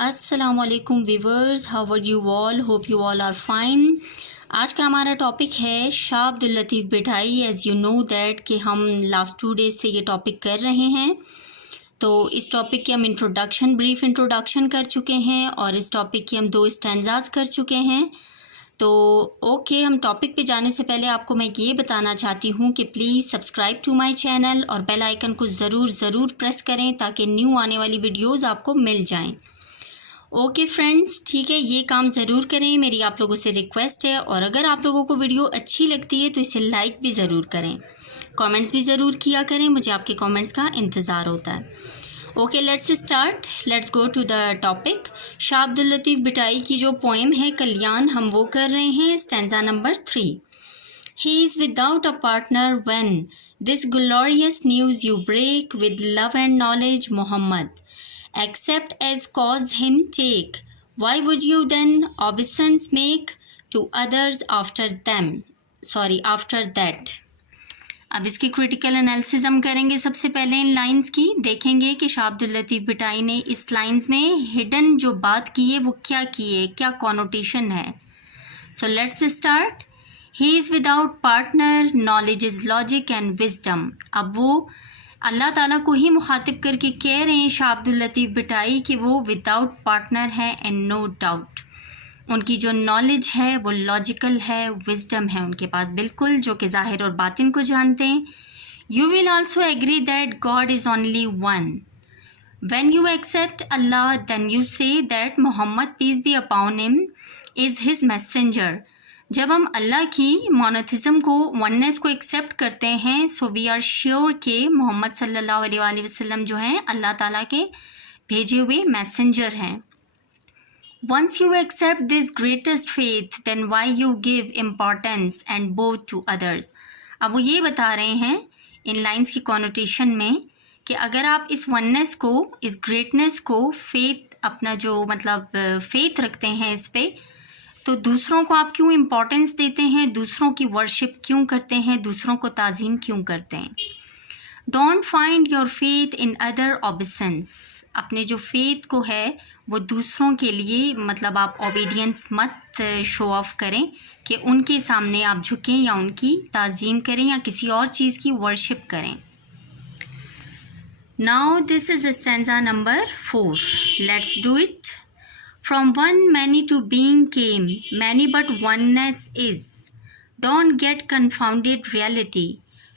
अस्सलामुअलैकुम viewers, how are you all? Hope you all are fine. आज का हमारा टॉपिक है शाह अब्दुल लतीफ़ बिठाई। एज़ यू नो दैट कि हम लास्ट 2 डेज़ से ये टॉपिक कर रहे हैं। तो इस टॉपिक के हम ब्रीफ इंट्रोडक्शन कर चुके हैं और इस टॉपिक की हम 2 स्टैंजास कर चुके हैं। तो ओके, हम टॉपिक पे जाने से पहले आपको मैं ये बताना चाहती हूँ कि please subscribe to my channel और बेल आइकन को ज़रूर प्रेस करें ताकि न्यू आने वाली वीडियोज़ आपको मिल जाएँ। ओके फ्रेंड्स, ठीक है, ये काम ज़रूर करें, मेरी आप लोगों से रिक्वेस्ट है। और अगर आप लोगों को वीडियो अच्छी लगती है तो इसे लाइक भी ज़रूर करें, कमेंट्स भी ज़रूर किया करें, मुझे आपके कमेंट्स का इंतज़ार होता है। Okay, let's go to the topic. Shah Abdul Latif Bhittai की जो पोएम है कल्याण, हम वो कर रहे हैं। Stanza number 3। He is without a partner when this glorious news you break with love and knowledge, Muhammad. Accept as cause him take. Why would you then obeisance make to others after that? अब इसकी critical analysis हम करेंगे। सबसे पहले इन lines की देखेंगे कि शाह अब्दुल लतीफ़ बिठाई ने इस लाइंस में हिडन जो बात की है वो क्या की है, क्या कॉनोटेशन है। So let's start. He is without partner, knowledge is logic and wisdom. अब वो अल्लाह ताला को ही मुखातिब करके कह रहे हैं शाह अब्दुल लतीफ़ बिठाई कि वो विदाउट पार्टनर है एंड नो डाउट उनकी जो नॉलेज है वो लॉजिकल है, विजडम है उनके पास बिल्कुल, जो कि ज़ाहिर और बातिन को जानते हैं। You will also agree that God is only one. When you accept Allah, then you say that Muhammad, peace be upon him, is his messenger. जब हम अल्लाह की मोनोथिज़म को, वननेस को एक्सेप्ट करते हैं, सो वी आर श्योर कि मोहम्मद सल्लल्लाहु अलैहि वसल्लम जो हैं अल्लाह ताला के भेजे हुए मैसेंजर हैं। Once you accept this greatest faith, then why you give importance and both to others. अब वो ये बता रहे हैं इन लाइन्स की कॉनोटेशन में कि अगर आप इस वननेस को, इस ग्रेटनेस को, फेथ, अपना जो मतलब फेथ रखते हैं इस पे, तो दूसरों को आप क्यों इम्पोर्टेंस देते हैं, दूसरों की वर्शिप क्यों करते हैं, दूसरों को ताज़ीम क्यों करते हैं। Don't find your faith in other obeisance. अपने जो फेथ को है वो दूसरों के लिए मतलब आप ओबीडियंस मत शो ऑफ करें कि उनके सामने आप झुकें या उनकी ताज़ीम करें या किसी और चीज़ की वर्शिप करें। Now this is stanza number 4. Let's do it. From one many to being came, many but oneness is. Don't get confounded, reality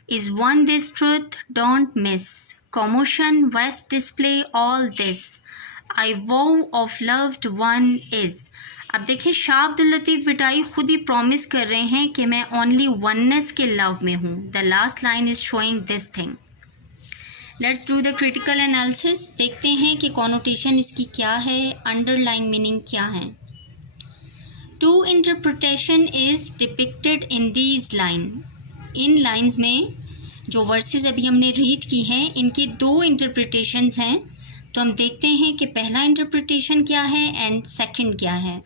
is one, this truth don't miss. Commotion west display all this. I vow of loved one is. अब देखिए शाह अब्दुल लतीफ़ बिठाई खुद ही promise कर रहे हैं कि मैं only oneness के लव में हूँ। The last line is showing this thing. Let's do the critical analysis. देखते हैं कि कॉनोटेशन इसकी क्या है, अंडरलाइन मीनिंग क्या है। Two interpretation is depicted in these line. इन लाइंस में जो वर्सेस अभी हमने रीड की हैं इनके 2 इंटरप्रिटेशंस हैं। तो हम देखते हैं कि पहला इंटरप्रिटेशन क्या है एंड सेकंड क्या है।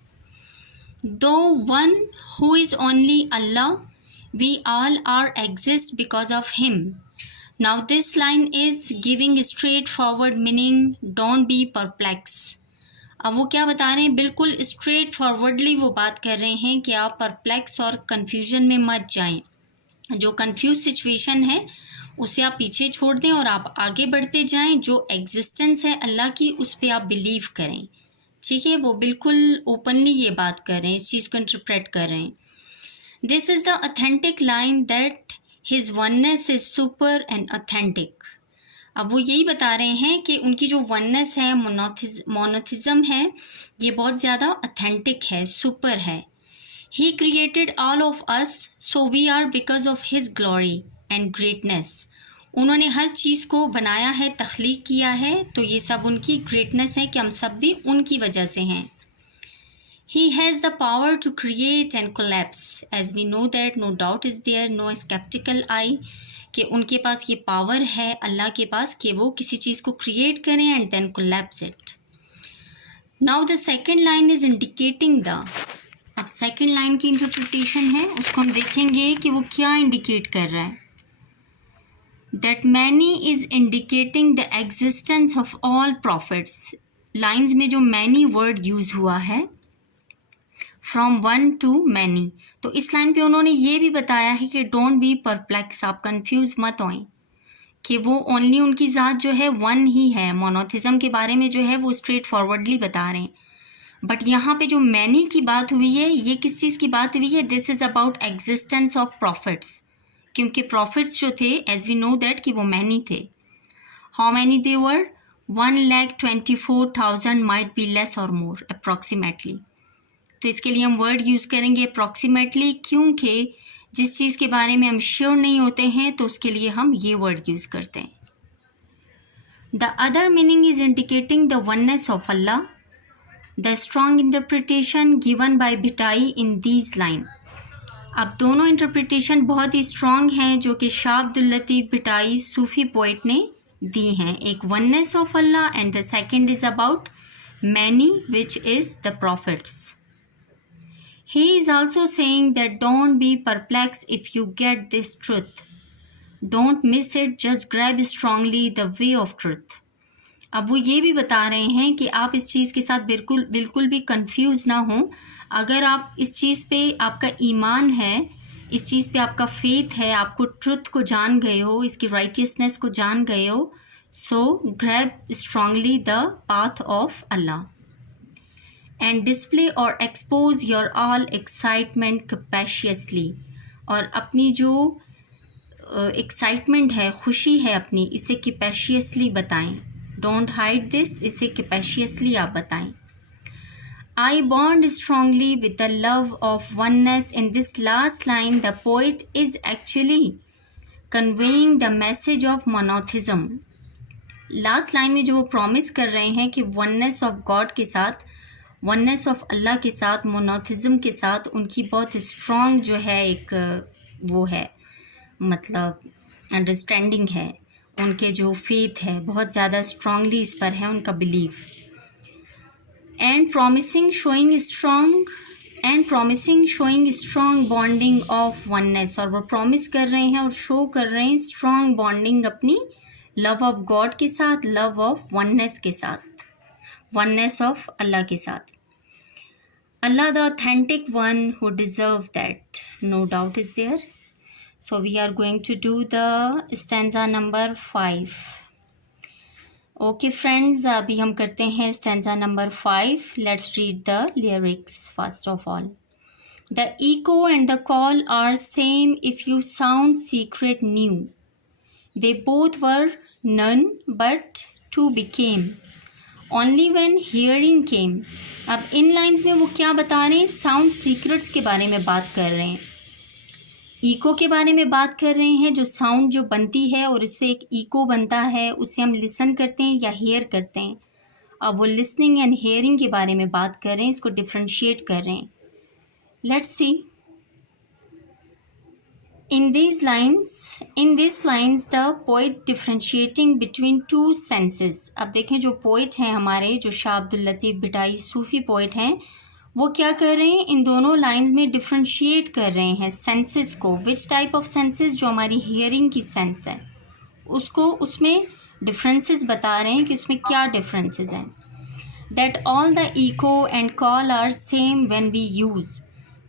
दो one who is only Allah, we all are exist because of him. Now this line is giving straightforward meaning, don't be perplexed. अब वो क्या बता रहे हैं, बिल्कुल स्ट्रेट फॉरवर्डली वो बात कर रहे हैं कि आप परप्लेक्स और कन्फ्यूजन में मत जाएं। जो कन्फ्यूज सिचुएशन है उसे आप पीछे छोड़ दें और आप आगे बढ़ते जाएं। जो एग्जिस्टेंस है अल्लाह की उस पर आप बिलीव करें, ठीक है। वो बिल्कुल ओपनली ये बात कर रहे हैं, इस चीज़ को इंटरप्रेट कर रहे हैं। This is the authentic line that His oneness is super and authentic. अब वो यही बता रहे हैं कि उनकी जो oneness है, मोनोथिज़म है, ये बहुत ज़्यादा authentic है, super है। He created all of us, so we are because of his glory and greatness. उन्होंने हर चीज़ को बनाया है, तख्लीक किया है, तो ये सब उनकी greatness है कि हम सब भी उनकी वजह से हैं। He has the power to create and collapse. As we know that no doubt is there, no skeptical eye, कि उनके पास ये पावर है अल्लाह के पास कि वो किसी चीज़ को क्रिएट करें and then collapse it. Now the second line is indicating the. अब सेकेंड लाइन की इंटरप्रिटेशन है, उसको हम देखेंगे कि वो क्या इंडिकेट कर रहा है। That many is indicating the existence of all prophets. Lines में जो मैनी वर्ड यूज हुआ है, फ्रॉम वन टू मैनी, तो इस लाइन पे उन्होंने ये भी बताया है कि डोंट बी परप्लेक्स, आप कंफ्यूज मत होएं कि वो ओनली उनकी ज़ात जो है वन ही है। मोनोथिज्म के बारे में जो है वो स्ट्रेट फॉरवर्डली बता रहे हैं। बट यहाँ पे जो मैनी की बात हुई है, ये किस चीज़ की बात हुई है? This is about existence of profits, क्योंकि प्रॉफिट्स जो थे, एज वी नो दैट, कि वो मैनी थे। How many they were? 1,24,000 might be less और मोर अप्रॉक्सीमेटली। तो इसके लिए हम वर्ड यूज़ करेंगे अप्रॉक्सीमेटली, क्योंकि जिस चीज़ के बारे में हम श्योर नहीं होते हैं तो उसके लिए हम ये वर्ड यूज़ करते हैं। The other meaning is indicating the oneness of Allah, the strong interpretation given by Bhittai in these line. अब दोनों इंटरप्रिटेशन बहुत ही स्ट्रॉन्ग हैं जो कि शाह अब्दुल लतीफ़ भिटाई सूफ़ी पोइट ने दी हैं। एक oneness of Allah and the second is about many which is the profits. He is also saying that don't be perplexed if you get this truth. Don't miss it, just grab strongly the way of truth. अब वो ये भी बता रहे हैं कि आप इस चीज़ के साथ बिल्कुल भी कंफ्यूज ना हो। अगर आप इस चीज़ पे आपका ईमान है, इस चीज़ पे आपका फेथ है, आपको ट्रुथ को जान गए हो, इसकी राइटियसनेस को जान गए हो, सो grab strongly the path of Allah and display और एक्सपोज योर ऑल एक्साइटमेंट कैपेशियसली। और अपनी जो एक्साइटमेंट है, खुशी है अपनी, इसे कैपेशियसली बताएं। डोंट हाइड दिस, इसे कैपेशियसली आप बताएं। I bond strongly with the love of oneness. In this last line the poet is actually conveying the message of monotheism. Last line में जो वो प्रॉमिस कर रहे हैं कि वननेस ऑफ गॉड के साथ, वननेस ऑफ अल्लाह के साथ, मोनोथिज्म के साथ उनकी बहुत स्ट्रॉन्ग जो है एक वो है, मतलब अंडरस्टैंडिंग है, उनके जो फेथ है बहुत ज़्यादा स्ट्रांगली इस पर है उनका belief. And promising showing strong bonding of oneness. और वो प्रॉमिस कर रहे हैं और शो कर रहे हैं स्ट्रॉन्ग बॉन्डिंग अपनी लव ऑफ गॉड के साथ, लव ऑफ वननेस के साथ, वननेस ऑफ अल्लाह के साथ। Allah the authentic one who deserve that, no doubt is there. So we are going to do the stanza number 5. Okay friends, अभी हम करते हैं stanza number 5. Let's read the lyrics first of all. The echo and the call are same if you sound secret new. They both were none but two became. Only when hearing came. अब इन lines में वो क्या बता रहे हैं? Sound secrets के बारे में बात कर रहे हैं, ईको के बारे में बात कर रहे हैं। जो साउंड जो बनती है और उससे एक ईको बनता है, उसे हम लिसन करते हैं या हेयर करते हैं। अब वो लिसनिंग एंड हेयरिंग के बारे में बात कर रहे हैं, इसको डिफ्रेंशिएट कर रहे हैं। Let's see in these lines the poet differentiating between two senses. अब देखें जो पोइट हैं हमारे, जो शाह अब्दुल लतीफ़ भिटाई सूफ़ी पोइट हैं, वो क्या कर रहे हैं? इन दोनों लाइंस में डिफ्रेंशिएट कर रहे हैं सेंसेस को। Which type of senses? जो हमारी हियरिंग की सेंस है उसको, उसमें डिफरेंसेस बता रहे हैं कि उसमें क्या डिफरेंसेस हैं। That all the echo and call are same when we use,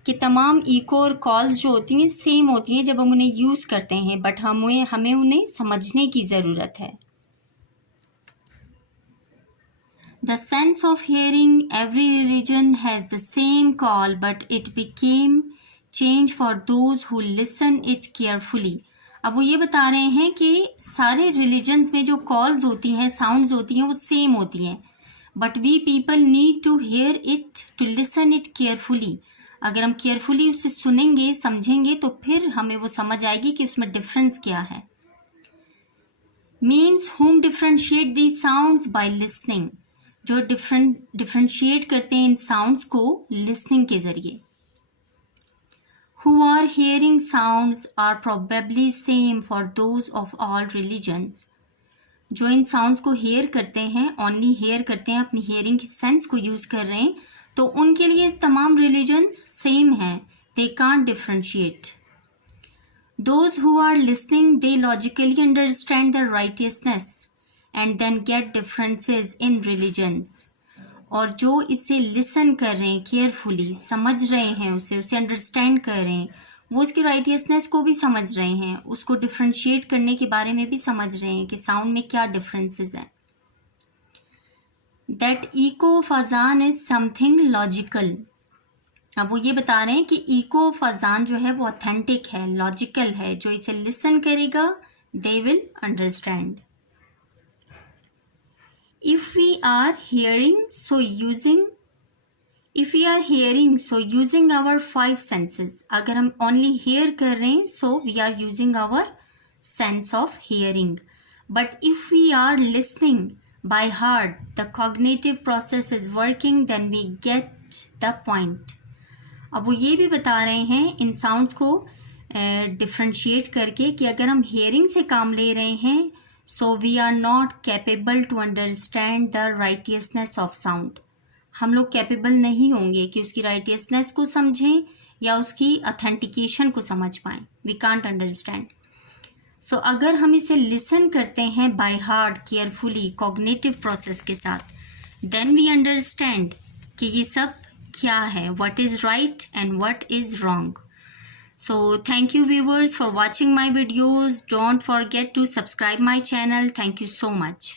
कि तमाम इको और कॉल्स जो होती हैं सेम होती हैं जब हम उन्हें यूज़ करते हैं, बट हमें उन्हें समझने की ज़रूरत है। The sense of hearing, every religion has the same call but it became change for those who listen it carefully. अब वो ये बता रहे हैं कि सारे रिलीजन्स में जो कॉल्स होती हैं, साउंड्स होती हैं, वो सेम होती हैं, but we people need to hear it, to listen it carefully. अगर हम केयरफुली उसे सुनेंगे, समझेंगे, तो फिर हमें वो समझ आएगी कि उसमें डिफरेंस क्या है। Means whom differentiate these sounds by listening, जो डिफ्रेंशिएट करते हैं इन साउंड्स को लिसनिंग के जरिए। who are hearing sounds are probably same for those of all religions, जो इन साउंड्स को हेयर करते हैं, ओनली हेयर करते हैं, अपनी हेयरिंग की सेंस को यूज़ कर रहे हैं, तो उनके लिए तमाम रिलीजन्स सेम हैं, they can't differentiate. Those who are listening they logically understand the righteousness and then get differences in religions. और जो इसे लिसन कर रहे हैं केयरफुली, समझ रहे हैं उसे अंडरस्टैंड कर रहे हैं, वो उसकी राइटियसनेस को भी समझ रहे हैं, उसको डिफ्रेंशिएट करने के बारे में भी समझ रहे हैं कि साउंड में क्या डिफरेंसेस हैं. दैट इको ऑफ अजान इज समथिंग लॉजिकल. अब वो ये बता रहे हैं कि इको ऑफ अजान जो है वो ऑथेंटिक है, लॉजिकल है. जो इसे लिसन करेगा they will understand. If we are hearing, so using our five senses. अगर हम only hear कर रहे हैं, so we are using our sense of hearing. But if we are listening by heart, the cognitive process is working, then we get the point. अब वो ये भी बता रहे हैं इन साउंड्स को डिफ्रेंशिएट करके कि अगर हम हेयरिंग से काम ले रहे हैं, so we are not capable to understand the righteousness of sound. हम लोग कैपेबल नहीं होंगे कि उसकी राइटियसनेस को समझें या उसकी ऑथेंटिकेशन को समझ पाएं. We can't understand. सो अगर हम इसे लिसन करते हैं by heart, carefully, cognitive process के साथ, देन वी अंडरस्टैंड कि ये सब क्या है, what is right and what is wrong. So thank you viewers for watching my videos. Don't forget to subscribe my channel. Thank you so much.